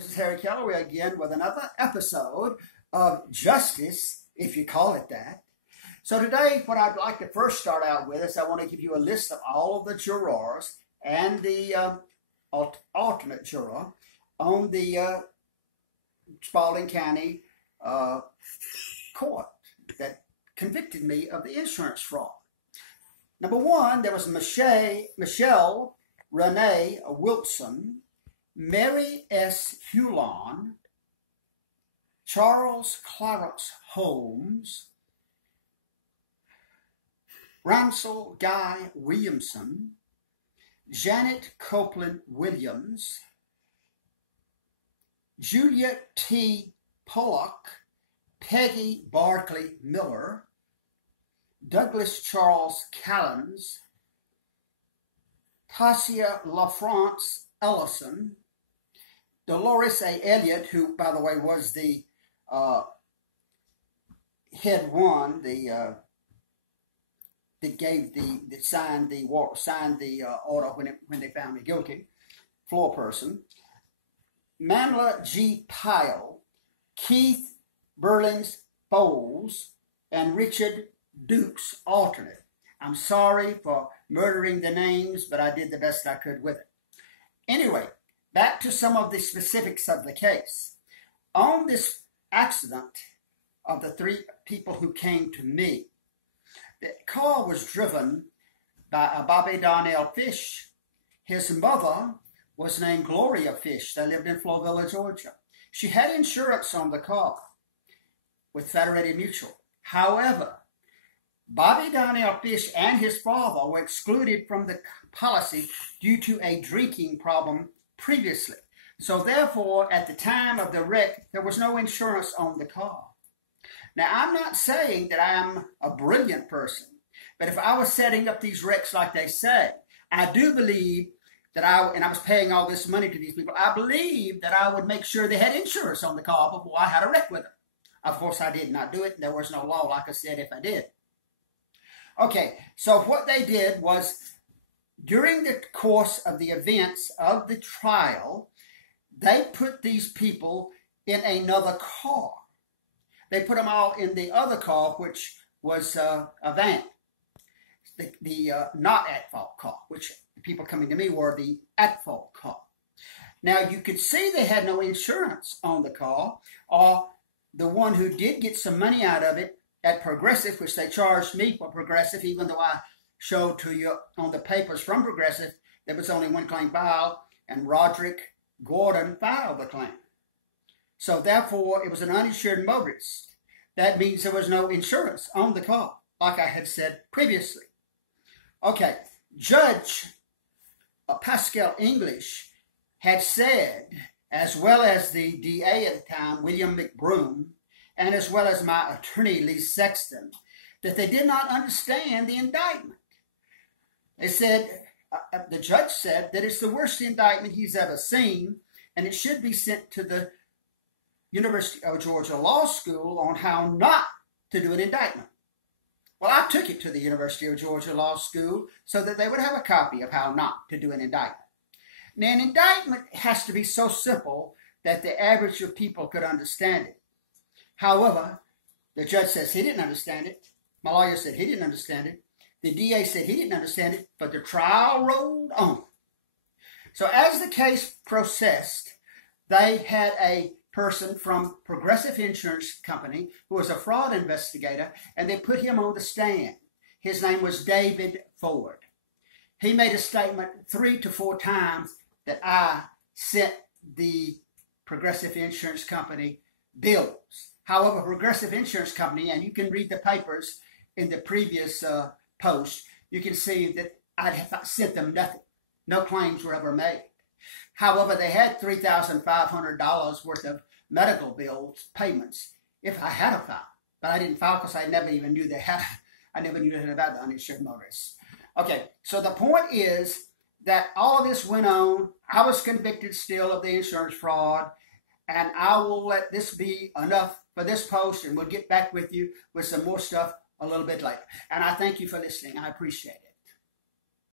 This is Harry Calloway again with another episode of Justice, if you call it that. So today, what I'd like to first start out with is I want to give you a list of all of the jurors and the alternate juror on the Spalding County court that convicted me of the insurance fraud. Number one, there was Michelle Renee Wilson, Mary S. Hulan, Charles Clarence Holmes, Ransel Guy Williamson, Janet Copeland Williams, Julia T. Pollock, Peggy Barclay Miller, Douglas Charles Callens, Tasia LaFrance Ellison, Dolores A. Elliott, who, by the way, was the head one, that signed the order when they found me guilty, floor person, Manla G. Pyle, Keith Berlings Bowles, and Richard Dukes, alternate. I'm sorry for murdering the names, but I did the best I could with it. Anyway, back to some of the specifics of the case. On this accident of the three people who came to me, the car was driven by Bobby Donnell Fish. His mother was named Gloria Fish. They lived in Florvilla, Georgia. She had insurance on the car with Federated Mutual. However, Bobby Donnell Fish and his father were excluded from the policy due to a drinking problem previously. So therefore, at the time of the wreck, there was no insurance on the car. Now, I'm not saying that I am a brilliant person, but if I was setting up these wrecks like they say, I do believe that I was paying all this money to these people, I believe that I would make sure they had insurance on the car before I had a wreck with them. Of course, I did not do it. There was no law, like I said, if I did. Okay, so what they did was, during the course of the events of the trial, they put these people in another car. They put them all in the other car, which was a van, the not at fault car, which the people coming to me were the at fault car. Now, you could see they had no insurance on the car, or the one who did get some money out of it at Progressive, which they charged me for Progressive, even though I showed to you on the papers from Progressive there was only one claim filed, and Roderick Gordon filed the claim. So therefore, it was an uninsured motorist. That means there was no insurance on the car, like I had said previously. Okay, Judge Pascal English had said, as well as the DA at the time, William McBroom, and as well as my attorney, Lee Sexton, that they did not understand the indictment. They said, the judge said that it's the worst indictment he's ever seen, and it should be sent to the University of Georgia Law School on how not to do an indictment. Well, I took it to the University of Georgia Law School so that they would have a copy of how not to do an indictment. Now, an indictment has to be so simple that the average of people could understand it. However, the judge says he didn't understand it. My lawyer said he didn't understand it. The DA said he didn't understand it, but the trial rolled on. So as the case processed, they had a person from Progressive Insurance Company who was a fraud investigator, and they put him on the stand. His name was David Ford. He made a statement 3 to 4 times that I sent the Progressive Insurance Company bills. However, Progressive Insurance Company, and you can read the papers in the previous post, you can see that I sent them nothing. No claims were ever made. However, they had $3,500 worth of medical bills payments if I had a file. But I didn't file because I never even knew they had. I never knew anything about the uninsured motorists. Okay, so the point is that all of this went on. I was convicted still of the insurance fraud, and I will let this be enough for this post, and we'll get back with you with some more stuff a little bit later. And I thank you for listening. I appreciate it.